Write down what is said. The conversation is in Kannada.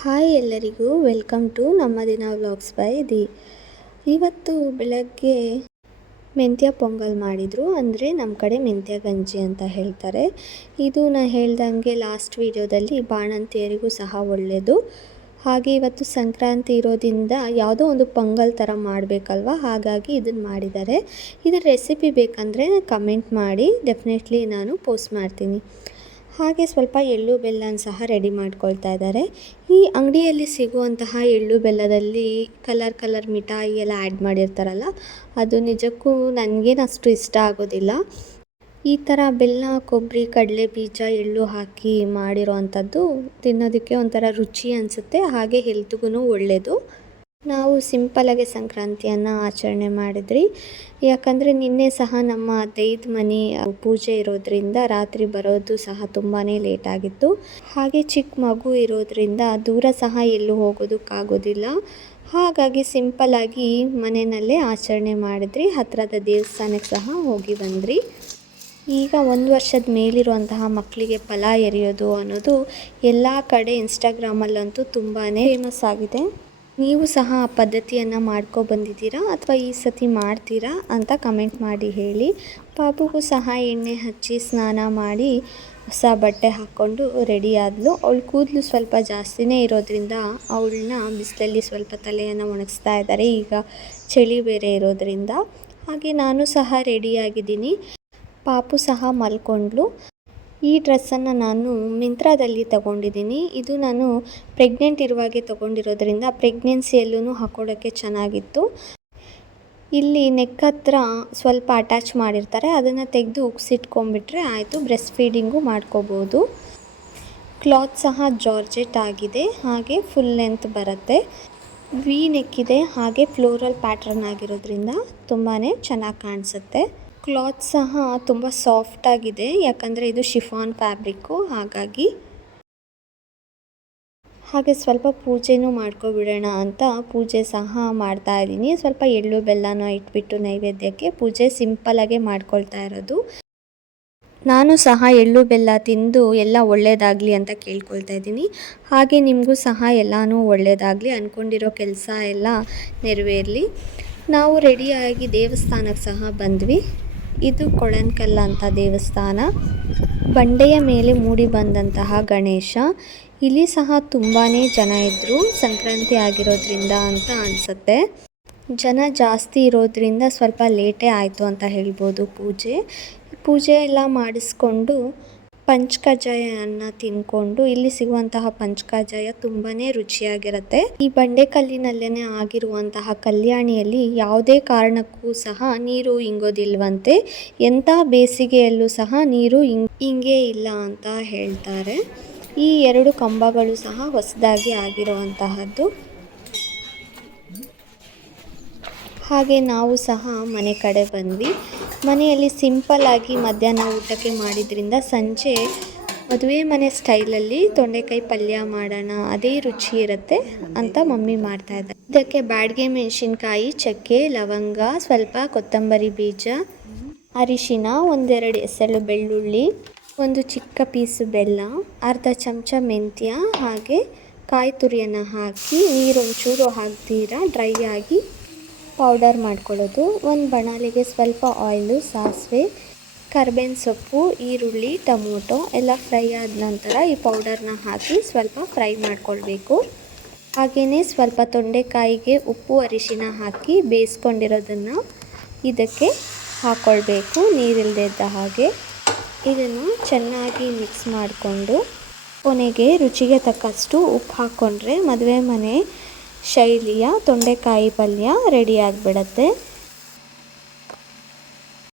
ಹಾಯ್ ಎಲ್ಲರಿಗೂ ವೆಲ್ಕಮ್ ಟು ನಮ್ಮ ದಿನ ವ್ಲಾಗ್ಸ್ ಬೈ ದಿ. ಇವತ್ತು ಬೆಳಗ್ಗೆ ಮೆಂತ್ಯ ಪೊಂಗಲ್ ಮಾಡಿದರು, ಅಂದರೆ ನಮ್ಮ ಕಡೆ ಮೆಂತ್ಯ ಗಂಜಿ ಅಂತ ಹೇಳ್ತಾರೆ. ಇದು ನಾನು ಹೇಳ್ದಂಗೆ ಲಾಸ್ಟ್ ವೀಡಿಯೋದಲ್ಲಿ ಬಾಣಂತಿಯರಿಗೂ ಸಹ ಒಳ್ಳೆಯದು. ಹಾಗೆ ಇವತ್ತು ಸಂಕ್ರಾಂತಿ ಇರೋದ್ರಿಂದ ಯಾವುದೋ ಒಂದು ಪೊಂಗಲ್ ಥರ ಮಾಡಬೇಕಲ್ವ, ಹಾಗಾಗಿ ಇದನ್ನು ಮಾಡಿದ್ದಾರೆ. ಇದರ ರೆಸಿಪಿ ಬೇಕಂದರೆ ಕಮೆಂಟ್ ಮಾಡಿ, ಡೆಫಿನೆಟ್ಲಿ ನಾನು ಪೋಸ್ಟ್ ಮಾಡ್ತೀನಿ. ಹಾಗೆ ಸ್ವಲ್ಪ ಎಳ್ಳು ಬೆಲ್ಲನ ಸಹ ರೆಡಿ ಮಾಡ್ಕೊಳ್ತಾ ಇದ್ದಾರೆ. ಈ ಅಂಗಡಿಯಲ್ಲಿ ಸಿಗುವಂತಹ ಎಳ್ಳು ಬೆಲ್ಲದಲ್ಲಿ ಕಲರ್ ಮಿಠಾಯಿ ಎಲ್ಲ ಆ್ಯಡ್ ಮಾಡಿರ್ತಾರಲ್ಲ, ಅದು ನಿಜಕ್ಕೂ ನನಗೇನು ಅಷ್ಟು ಇಷ್ಟ ಆಗೋದಿಲ್ಲ. ಈ ಥರ ಬೆಲ್ಲ, ಕೊಬ್ಬರಿ, ಕಡಲೆ ಬೀಜ, ಎಳ್ಳು ಹಾಕಿ ಮಾಡಿರೋ ಅಂಥದ್ದು ತಿನ್ನೋದಕ್ಕೆ ಒಂಥರ ರುಚಿ ಅನಿಸುತ್ತೆ, ಹಾಗೆ ಹೆಲ್ತ್ಗೂ ಒಳ್ಳೆಯದು. ನಾವು ಸಿಂಪಲಾಗಿ ಸಂಕ್ರಾಂತಿಯನ್ನು ಆಚರಣೆ ಮಾಡಿದ್ರಿ. ಯಾಕಂದರೆ ನಿನ್ನೆ ಸಹ ನಮ್ಮ ದೈದ ಮನೆ ಪೂಜೆ ಇರೋದ್ರಿಂದ ರಾತ್ರಿ ಬರೋದು ಸಹ ತುಂಬಾ ಲೇಟ್ ಆಗಿತ್ತು. ಹಾಗೆ ಚಿಕ್ಕ ಮಗು ಇರೋದ್ರಿಂದ ದೂರ ಸಹ ಎಲ್ಲೂ ಹೋಗೋದಕ್ಕಾಗೋದಿಲ್ಲ. ಹಾಗಾಗಿ ಸಿಂಪಲಾಗಿ ಮನೆಯಲ್ಲೇ ಆಚರಣೆ ಮಾಡಿದ್ರಿ. ಹತ್ತಿರದ ದೇವಸ್ಥಾನಕ್ಕೆ ಸಹ ಹೋಗಿ ಬಂದ್ರಿ. ಈಗ 1 ವರ್ಷದ ಮೇಲಿರುವಂತಹ ಮಕ್ಕಳಿಗೆ ಫಲ ಎರೆಯೋದು ಅನ್ನೋದು ಎಲ್ಲ ಕಡೆ ಇನ್ಸ್ಟಾಗ್ರಾಮಲ್ಲಂತೂ ತುಂಬಾ ಫೇಮಸ್ ಆಗಿದೆ. ನೀವು ಸಹ ಆ ಪದ್ಧತಿಯನ್ನು ಬಂದಿದ್ದೀರಾ ಅಥವಾ ಈ ಸತಿ ಮಾಡ್ತೀರಾ ಅಂತ ಕಮೆಂಟ್ ಮಾಡಿ ಹೇಳಿ. ಪಾಪುಗೂ ಸಹ ಎಣ್ಣೆ ಹಚ್ಚಿ ಸ್ನಾನ ಮಾಡಿ ಹೊಸ ಬಟ್ಟೆ ಹಾಕ್ಕೊಂಡು ರೆಡಿ ಆದಳು. ಅವಳು ಕೂದಲು ಸ್ವಲ್ಪ ಜಾಸ್ತಿನೇ ಇರೋದ್ರಿಂದ ಅವಳನ್ನ ಬಿಸಿಲಲ್ಲಿ ಸ್ವಲ್ಪ ತಲೆಯನ್ನು ಒಣಗಿಸ್ತಾ ಇದ್ದಾರೆ, ಈಗ ಚಳಿ ಬೇರೆ ಇರೋದ್ರಿಂದ. ಹಾಗೆ ನಾನು ಸಹ ರೆಡಿಯಾಗಿದ್ದೀನಿ. ಪಾಪು ಸಹ ಮಲ್ಕೊಂಡ್ಳು. ಈ ಡ್ರೆಸ್ಸನ್ನು ನಾನು ಮಿಂತ್ರಾದಲ್ಲಿ ತೊಗೊಂಡಿದ್ದೀನಿ. ಇದು ನಾನು ಪ್ರೆಗ್ನೆಂಟ್ ಇರುವಾಗೆ ತೊಗೊಂಡಿರೋದ್ರಿಂದ ಪ್ರೆಗ್ನೆನ್ಸಿಯಲ್ಲೂ ಹಾಕೊಳ್ಳೋಕ್ಕೆ ಚೆನ್ನಾಗಿತ್ತು. ಇಲ್ಲಿ ನೆಕ್ ಹತ್ರ ಸ್ವಲ್ಪ ಅಟ್ಯಾಚ್ ಮಾಡಿರ್ತಾರೆ, ಅದನ್ನು ತೆಗೆದು ಉಗ್ಸಿಟ್ಕೊಂಡ್ಬಿಟ್ರೆ ಆಯಿತು, ಬ್ರೆಸ್ಟ್ ಫೀಡಿಂಗು ಮಾಡ್ಕೋಬೋದು. ಕ್ಲಾತ್ ಸಹ ಜಾರ್ಜೆಟ್ ಆಗಿದೆ, ಹಾಗೆ ಫುಲ್ ಲೆಂತ್ ಬರುತ್ತೆ. ವಿ ನೆಕ್ ಇದೆ, ಹಾಗೆ ಫ್ಲೋರಲ್ ಪ್ಯಾಟ್ರನ್ ಆಗಿರೋದ್ರಿಂದ ತುಂಬಾ ಚೆನ್ನಾಗಿ ಕಾಣಿಸುತ್ತೆ. ಕ್ಲಾತ್ ಸಹ ತುಂಬ ಸಾಫ್ಟಾಗಿದೆ, ಯಾಕಂದರೆ ಇದು ಶಿಫಾನ್ ಫ್ಯಾಬ್ರಿಕ್ಕು, ಹಾಗೆ ಸ್ವಲ್ಪ ಪೂಜೆನೂ ಮಾಡ್ಕೊಬಿಡೋಣ ಅಂತ ಪೂಜೆ ಸಹ ಮಾಡ್ತಾ ಇದ್ದೀನಿ. ಸ್ವಲ್ಪ ಎಳ್ಳು ಬೆಲ್ಲನ ಇಟ್ಬಿಟ್ಟು ನೈವೇದ್ಯಕ್ಕೆ ಪೂಜೆ ಸಿಂಪಲಾಗೆ ಮಾಡ್ಕೊಳ್ತಾ ಇರೋದು. ನಾನು ಸಹ ಎಳ್ಳು ಬೆಲ್ಲ ತಿಂದು ಎಲ್ಲ ಒಳ್ಳೆಯದಾಗಲಿ ಅಂತ ಕೇಳ್ಕೊಳ್ತಾ ಇದ್ದೀನಿ. ಹಾಗೆ ನಿಮಗೂ ಸಹ ಎಲ್ಲನೂ ಒಳ್ಳೆಯದಾಗಲಿ, ಅಂದ್ಕೊಂಡಿರೋ ಕೆಲಸ ಎಲ್ಲ ನೆರವೇರಲಿ. ನಾವು ರೆಡಿಯಾಗಿ ದೇವಸ್ಥಾನಕ್ಕೆ ಸಹ ಬಂದ್ವಿ. ಇದು ಕೊಳನ್ಕಲ್ ಅಂತ ದೇವಸ್ಥಾನ. ಬಂಡೆಯ ಮೇಲೆ ಮೂಡಿ ಬಂದಂತಹ ಗಣೇಶ. ಇಲ್ಲಿ ಸಹ ತುಂಬಾ ಜನ ಇದ್ದರು, ಸಂಕ್ರಾಂತಿ ಆಗಿರೋದ್ರಿಂದ ಅಂತ ಅನಿಸುತ್ತೆ. ಜನ ಜಾಸ್ತಿ ಇರೋದ್ರಿಂದ ಸ್ವಲ್ಪ ಲೇಟೇ ಆಯಿತು ಅಂತ ಹೇಳ್ಬೋದು. ಪೂಜೆ ಎಲ್ಲ ಮಾಡಿಸ್ಕೊಂಡು ಪಂಚಕಜ್ಜಾಯನ ತಿನ್ಕೊಂಡು, ಇಲ್ಲಿ ಸಿಗುವಂತಹ ಪಂಚಕಜ್ಜಾಯ ತುಂಬಾ ರುಚಿಯಾಗಿರುತ್ತೆ. ಈ ಬಂಡೆಕಲ್ಲಿನಲ್ಲೇ ಆಗಿರುವಂತಹ ಕಲ್ಯಾಣಿಯಲ್ಲಿ ಯಾವುದೇ ಕಾರಣಕ್ಕೂ ಸಹ ನೀರು ಇಂಗೋದಿಲ್ವಂತೆ. ಎಂಥ ಬೇಸಿಗೆಯಲ್ಲೂ ಸಹ ನೀರು ಇಂಗೇ ಇಲ್ಲ ಅಂತ ಹೇಳ್ತಾರೆ. ಈ 2 ಕಂಬಗಳು ಸಹ ಹೊಸದಾಗಿ ಆಗಿರುವಂತಹದ್ದು. ಹಾಗೆ ನಾವು ಸಹ ಮನೆ ಕಡೆ ಬಂದ್ವಿ. ಮನೆಯಲ್ಲಿ ಸಿಂಪಲ್ಲಾಗಿ ಮಧ್ಯಾಹ್ನ ಊಟಕ್ಕೆ ಮಾಡಿದ್ರಿಂದ ಸಂಜೆ ಮದುವೆ ಮನೆ ಸ್ಟೈಲಲ್ಲಿ ತೊಂಡೆಕಾಯಿ ಪಲ್ಯ ಮಾಡೋಣ, ಅದೇ ರುಚಿ ಇರುತ್ತೆ ಅಂತ ಮಮ್ಮಿ ಮಾಡ್ತಾಯಿದ್ದಾರೆ. ಇದಕ್ಕೆ ಬ್ಯಾಡಗೆ ಮೆಣಸಿನ್ಕಾಯಿ, ಚಕ್ಕೆ, ಲವಂಗ, ಸ್ವಲ್ಪ ಕೊತ್ತಂಬರಿ ಬೀಜ, ಅರಿಶಿನ, 1-2 ಎಸಳು ಬೆಳ್ಳುಳ್ಳಿ, ಒಂದು ಚಿಕ್ಕ ಪೀಸು ಬೆಲ್ಲ, ಅರ್ಧ ಚಮಚ ಮೆಂತ್ಯ, ಹಾಗೆ ಕಾಯಿ ತುರಿಯನ್ನು ಹಾಕಿ ನೀರೊಂಚೂರು ಹಾಕ್ತೀರಾ ಡ್ರೈ ಆಗಿ ಪೌಡರ್ ಮಾಡ್ಕೊಳ್ಳೋದು. ಒಂದು ಬಾಣಲೆಗೆ ಸ್ವಲ್ಪ ಆಯಿಲು, ಸಾಸಿವೆ, ಕರ್ಬೇವಿನ ಸೊಪ್ಪು, ಈರುಳ್ಳಿ, ಟೊಮೊಟೊ ಎಲ್ಲ ಫ್ರೈ ಆದ ನಂತರ ಈ ಪೌಡರ್ನ ಹಾಕಿ ಸ್ವಲ್ಪ ಫ್ರೈ ಮಾಡ್ಕೊಳ್ಬೇಕು. ಹಾಗೆಯೇ ಸ್ವಲ್ಪ ತೊಂಡೆಕಾಯಿಗೆ ಉಪ್ಪು, ಅರಿಶಿನ ಹಾಕಿ ಬೇಯಿಸ್ಕೊಂಡಿರೋದನ್ನು ಇದಕ್ಕೆ ಹಾಕ್ಕೊಳ್ಬೇಕು, ನೀರಿಲ್ಲದೆ ಇದ್ದ ಹಾಗೆ. ಇದನ್ನು ಚೆನ್ನಾಗಿ ಮಿಕ್ಸ್ ಮಾಡಿಕೊಂಡು ಕೊನೆಗೆ ರುಚಿಗೆ ತಕ್ಕಷ್ಟು ಉಪ್ಪು ಹಾಕ್ಕೊಂಡ್ರೆ ಮದುವೆ ಮನೆ ಶೈಲಿಯ ತೊಂಡೆಕಾಯಿ ಪಲ್ಯ ರೆಡಿ ಆಗಿಬಿಡತ್ತೆ.